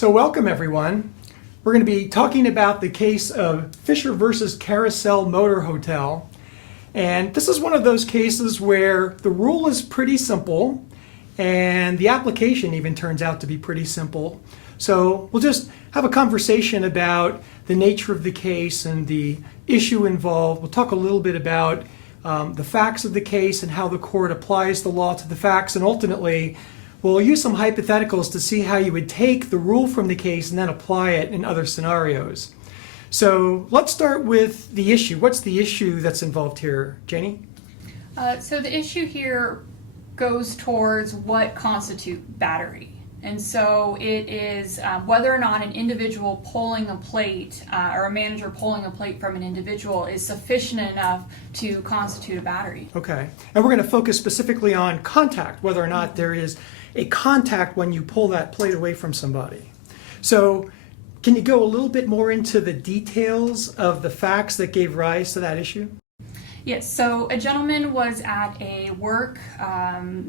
So welcome everyone. We're going to be talking about the case of Fisher versus Carousel Motor Hotel. And this is one of those cases where the rule is pretty simple and the application even turns out to be pretty simple. So we'll just have a conversation about the nature of the case and the issue involved. We'll talk a little bit about the facts of the case and how the court applies the law to the facts, and ultimately we'll use some hypotheticals to see how you would take the rule from the case and then apply it in other scenarios. So let's start with the issue. What's the issue that's involved here, Janie? So the issue here goes towards what constitutes battery. And so it is whether or not an individual pulling a plate or a manager pulling a plate from an individual is sufficient enough to constitute a battery. Okay. And we're going to focus specifically on contact, whether or not there is a contact when you pull that plate away from somebody. So can you go a little bit more into the details of the facts that gave rise to that issue? Yes, so a gentleman was at a work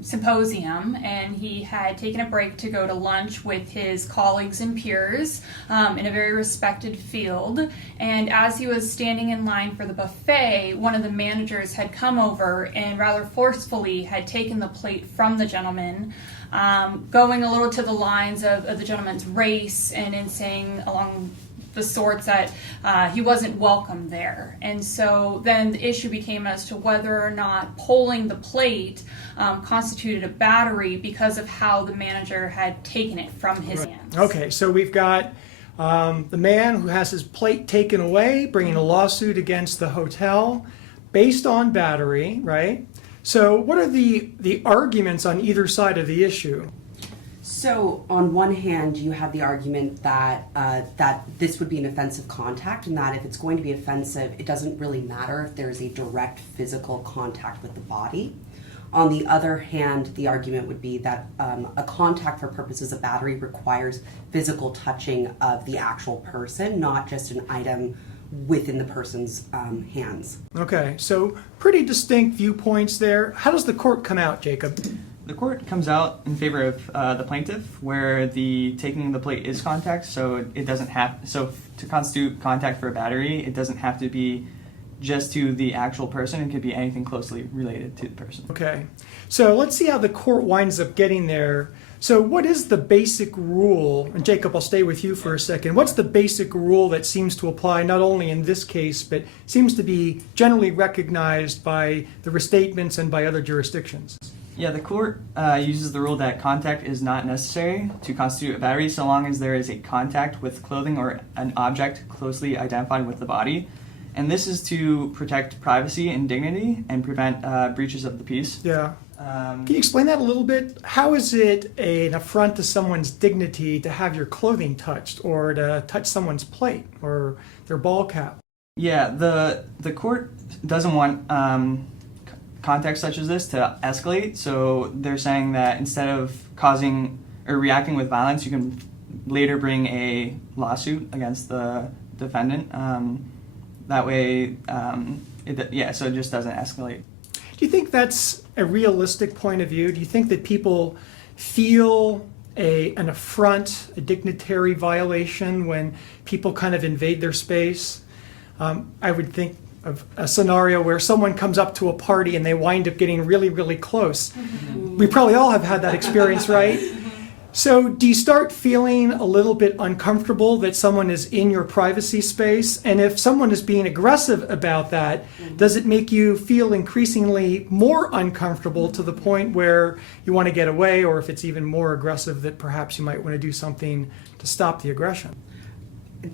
symposium and he had taken a break to go to lunch with his colleagues and peers in a very respected field. And as he was standing in line for the buffet, one of the managers had come over and rather forcefully had taken the plate from the gentleman, going a little to the lines of the gentleman's race and in saying along the sorts that he wasn't welcome there. And so then the issue became as to whether or not pulling the plate constituted a battery because of how the manager had taken it from his hands. Okay, so we've got the man who has his plate taken away, bringing a lawsuit against the hotel based on battery, right? So what are the arguments on either side of the issue? So on one hand, you have the argument that that this would be an offensive contact, and that if it's going to be offensive, it doesn't really matter if there's a direct physical contact with the body. On the other hand, the argument would be that a contact for purposes of battery requires physical touching of the actual person, not just an item within the person's hands. Okay, so pretty distinct viewpoints there. How does the court come out, Jacob? The court comes out in favor of the plaintiff, where the taking of the plate is contact, so it doesn't have, so to constitute contact for a battery, it doesn't have to be just to the actual person. It could be anything closely related to the person. Okay, so let's see how the court winds up getting there. So what is the basic rule? And Jacob, I'll stay with you for a second. What's the basic rule that seems to apply not only in this case, but seems to be generally recognized by the restatements and by other jurisdictions? Yeah, the court uses the rule that contact is not necessary to constitute a battery so long as there is a contact with clothing or an object closely identified with the body. And this is to protect privacy and dignity and prevent breaches of the peace. Yeah. Can you explain that a little bit? How is it an affront to someone's dignity to have your clothing touched or to touch someone's plate or their ball cap? Yeah, the court doesn't want context such as this to escalate, so they're saying that instead of causing or reacting with violence, you can later bring a lawsuit against the defendant. That way, so it just doesn't escalate. Do you think that's a realistic point of view? Do you think that people feel an affront, a dignitary violation when people kind of invade their space? I would think of a scenario where someone comes up to a party and they wind up getting really, really close. Mm-hmm. We probably all have had that experience, right? So do you start feeling a little bit uncomfortable that someone is in your privacy space? And if someone is being aggressive about that, does it make you feel increasingly more uncomfortable to the point where you want to get away, or if it's even more aggressive that perhaps you might want to do something to stop the aggression?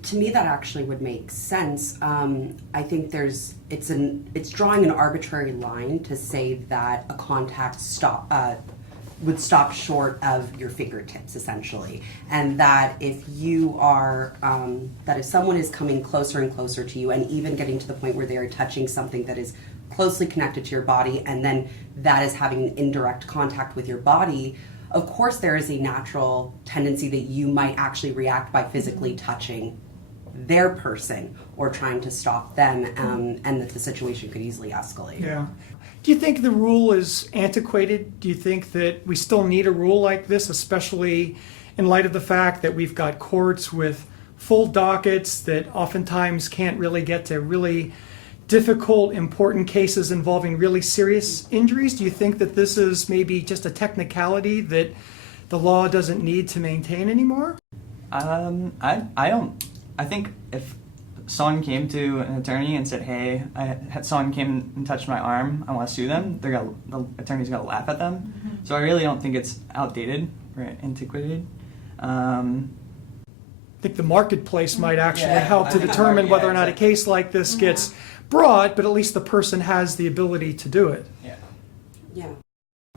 To me, that actually would make sense. I think it's drawing an arbitrary line to say that a contact would stop short of your fingertips, essentially, and that if someone is coming closer and closer to you, and even getting to the point where they are touching something that is closely connected to your body, and then that is having indirect contact with your body, of course there is a natural tendency that you might actually react by physically touching their person or trying to stop them, and that the situation could easily escalate. Yeah. Do you think the rule is antiquated? Do you think that we still need a rule like this, especially in light of the fact that we've got courts with full dockets that oftentimes can't really get to really difficult, important cases involving really serious injuries? Do you think that this is maybe just a technicality that the law doesn't need to maintain anymore? I don't. I think if someone came to an attorney and said, "Hey, someone came and touched my arm, I want to sue them," the attorney's gonna laugh at them. Mm-hmm. So I really don't think it's outdated or antiquated. I think the marketplace might actually Yeah, help I to think the determine market- whether yeah, or not a exactly. case like this gets brought, but at least the person has the ability to do it. Yeah. Yeah.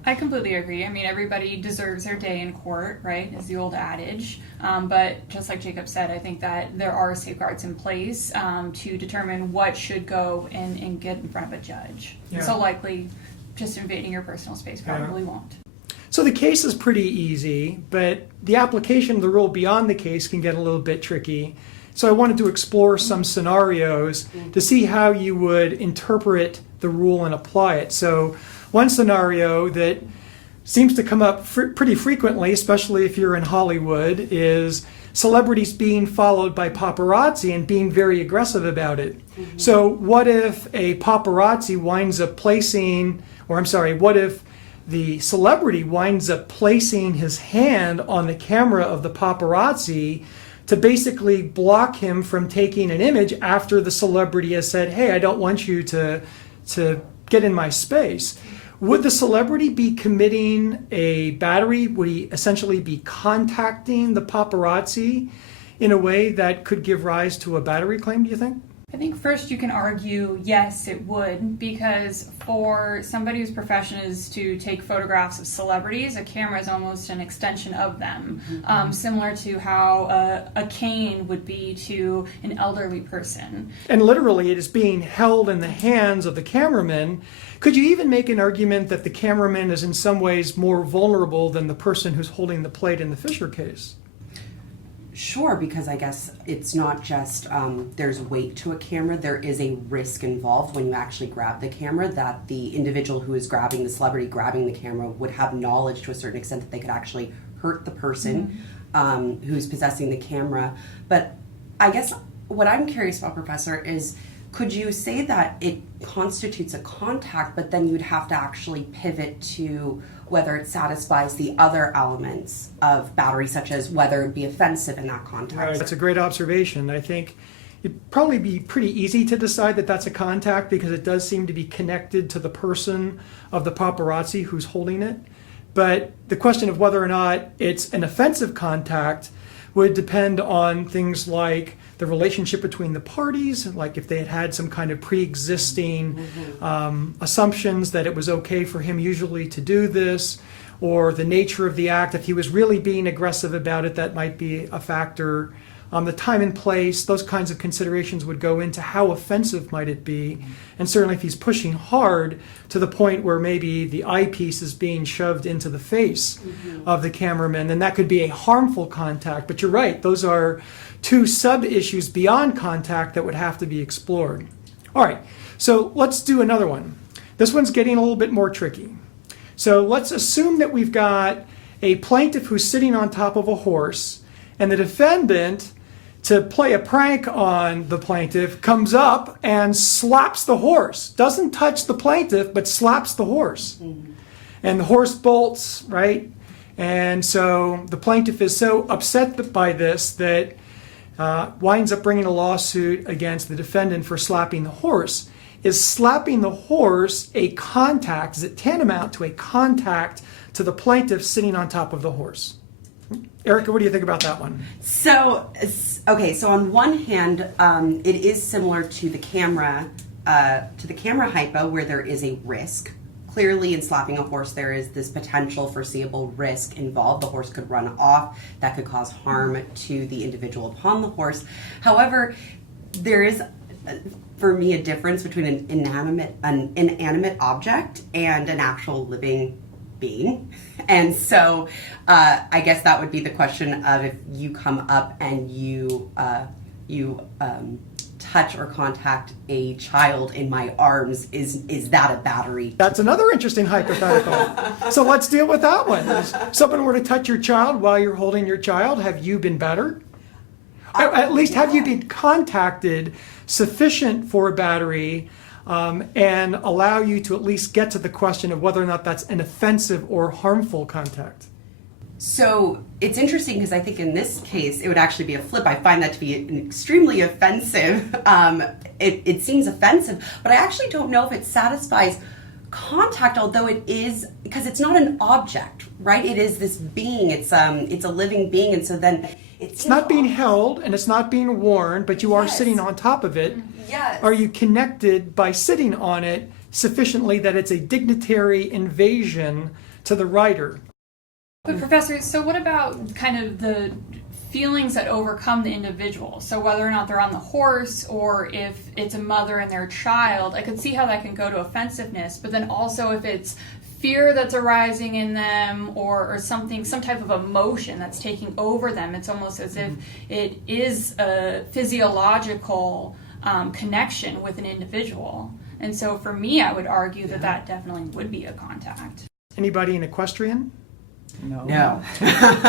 I completely agree. I mean, everybody deserves their day in court, right? Is the old adage. But just like Jacob said, I think that there are safeguards in place to determine what should go and get in front of a judge. Yeah. So likely, just invading your personal space probably won't. So the case is pretty easy, but the application of the rule beyond the case can get a little bit tricky. So I wanted to explore some scenarios to see how you would interpret the rule and apply it. So one scenario that seems to come up pretty frequently, especially if you're in Hollywood, is celebrities being followed by paparazzi and being very aggressive about it. So what if a paparazzi winds up what if the celebrity winds up placing his hand on the camera of the paparazzi to basically block him from taking an image after the celebrity has said, "Hey, I don't want you to get in my space"? Would the celebrity be committing a battery? Would he essentially be contacting the paparazzi in a way that could give rise to a battery claim, do you think? I think first you can argue, yes, it would, because for somebody whose profession is to take photographs of celebrities, a camera is almost an extension of them, similar to how a cane would be to an elderly person. And literally, it is being held in the hands of the cameraman. Could you even make an argument that the cameraman is in some ways more vulnerable than the person who's holding the plate in the Fisher case? Sure, because I guess it's not just there's weight to a camera. There is a risk involved when you actually grab the camera, that the individual who is grabbing, the celebrity grabbing the camera, would have knowledge to a certain extent that they could actually hurt the person who's possessing the camera. But I guess what I'm curious about, Professor, is could you say that it constitutes a contact, but then you'd have to actually pivot to whether it satisfies the other elements of battery, such as whether it be offensive in that context? Right. That's a great observation. I think it'd probably be pretty easy to decide that that's a contact because it does seem to be connected to the person of the paparazzi who's holding it. But the question of whether or not it's an offensive contact would depend on things like the relationship between the parties, like if they had had some kind of pre-existing assumptions that it was okay for him usually to do this, or the nature of the act. If he was really being aggressive about it, that might be a factor. The time and place, those kinds of considerations would go into how offensive might it be. And certainly if he's pushing hard to the point where maybe the eyepiece is being shoved into the face of the cameraman, then that could be a harmful contact. But you're right, those are two sub-issues beyond contact that would have to be explored. All right, so let's do another one. This one's getting a little bit more tricky. So let's assume that we've got a plaintiff who's sitting on top of a horse, and the defendant, to play a prank on the plaintiff, comes up and slaps the horse. Doesn't touch the plaintiff, but slaps the horse. And the horse bolts, right? And so the plaintiff is so upset by this that winds up bringing a lawsuit against the defendant for slapping the horse. Is slapping the horse a contact? Is it tantamount to a contact to the plaintiff sitting on top of the horse? Erica, what do you think about that one? So on one hand, it is similar to the camera hypo, where there is a risk. Clearly, in slapping a horse, there is this potential foreseeable risk involved. The horse could run off. That could cause harm to the individual upon the horse. However, there is, for me, a difference between an inanimate object and an actual living being. And so I guess that would be the question of if you come up and you you touch or contact a child in my arms, is that a battery? That's another interesting hypothetical. So let's deal with that one. If someone were to touch your child while you're holding your child, have you been battered? Or at least have you been contacted sufficient for a battery and allow you to at least get to the question of whether or not that's an offensive or harmful contact? So it's interesting because I think in this case it would actually be a flip. I find that to be an extremely offensive. It seems offensive, but I actually don't know if it satisfies contact, although it is, because it's not an object, right? It is this being. It's a living being, and so then it's not being held and it's not being worn, but you are sitting on top of it. Yes. Are you connected by sitting on it sufficiently that it's a dignitary invasion to the rider? But Professor, so what about kind of the feelings that overcome the individual? So whether or not they're on the horse or if it's a mother and their child, I could see how that can go to offensiveness, but then also if it's fear that's arising in them or something, some type of emotion that's taking over them, it's almost as if it is a physiological connection with an individual. And so for me, I would argue that that definitely would be a contact. Anybody in equestrian? No.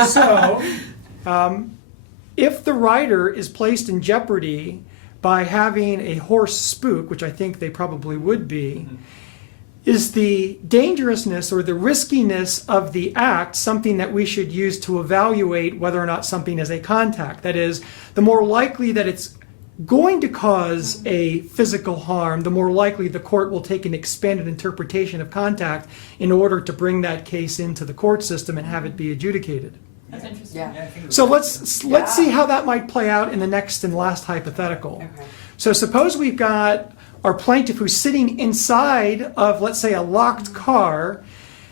So, if the rider is placed in jeopardy by having a horse spook, which I think they probably would be, is the dangerousness or the riskiness of the act something that we should use to evaluate whether or not something is a contact? That is, the more likely that it's going to cause a physical harm, the more likely the court will take an expanded interpretation of contact in order to bring that case into the court system and have it be adjudicated. That's interesting. Yeah. So let's see how that might play out in the next and last hypothetical. Okay. So suppose we've got our plaintiff who's sitting inside of, let's say, a locked car,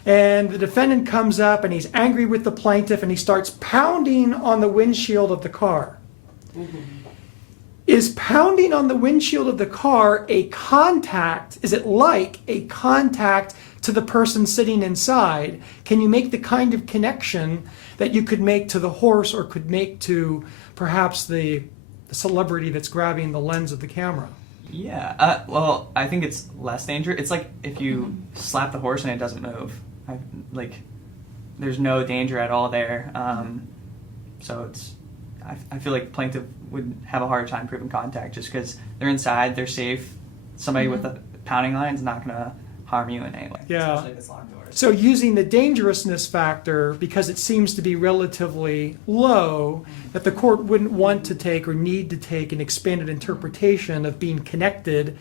and the defendant comes up and he's angry with the plaintiff and he starts pounding on the windshield of the car. Is pounding on the windshield of the car a contact? Is it like a contact to the person sitting inside? Can you make the kind of connection that you could make to the horse or could make to perhaps the celebrity that's grabbing the lens of the camera? Yeah, well, I think it's less dangerous. It's like if you slap the horse and it doesn't move. There's no danger at all there. So I feel like plaintiff would have a hard time proving contact just because they're inside, they're safe. Somebody with a pounding line is not going to harm you in any way. Yeah. Especially if it's locked doors. So using the dangerousness factor, because it seems to be relatively low, that the court wouldn't want to take or need to take an expanded interpretation of being connected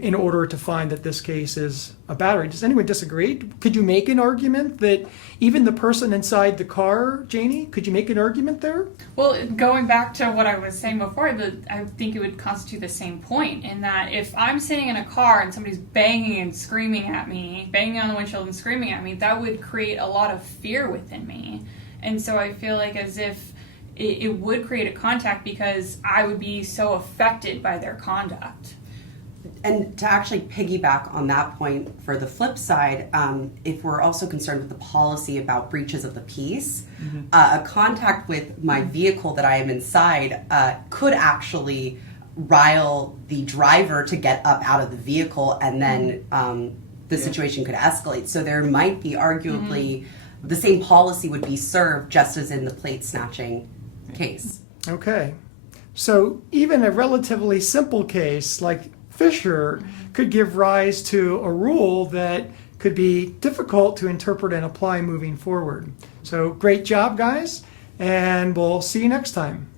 in order to find that this case is a battery. Does anyone disagree? Could you make an argument that even the person inside the car, Janie, could you make an argument there? Well, going back to what I was saying before, I think it would constitute the same point in that if I'm sitting in a car and somebody's banging and screaming at me, banging on the windshield and screaming at me, that would create a lot of fear within me. And so I feel like as if it would create a contact because I would be so affected by their conduct. And to actually piggyback on that point, for the flip side, if we're also concerned with the policy about breaches of the peace, a contact with my vehicle that I am inside could actually rile the driver to get up out of the vehicle, and then the situation could escalate. So there might be arguably the same policy would be served just as in the plate snatching case. Okay. So even a relatively simple case like Fisher could give rise to a rule that could be difficult to interpret and apply moving forward. So great job, guys, and we'll see you next time.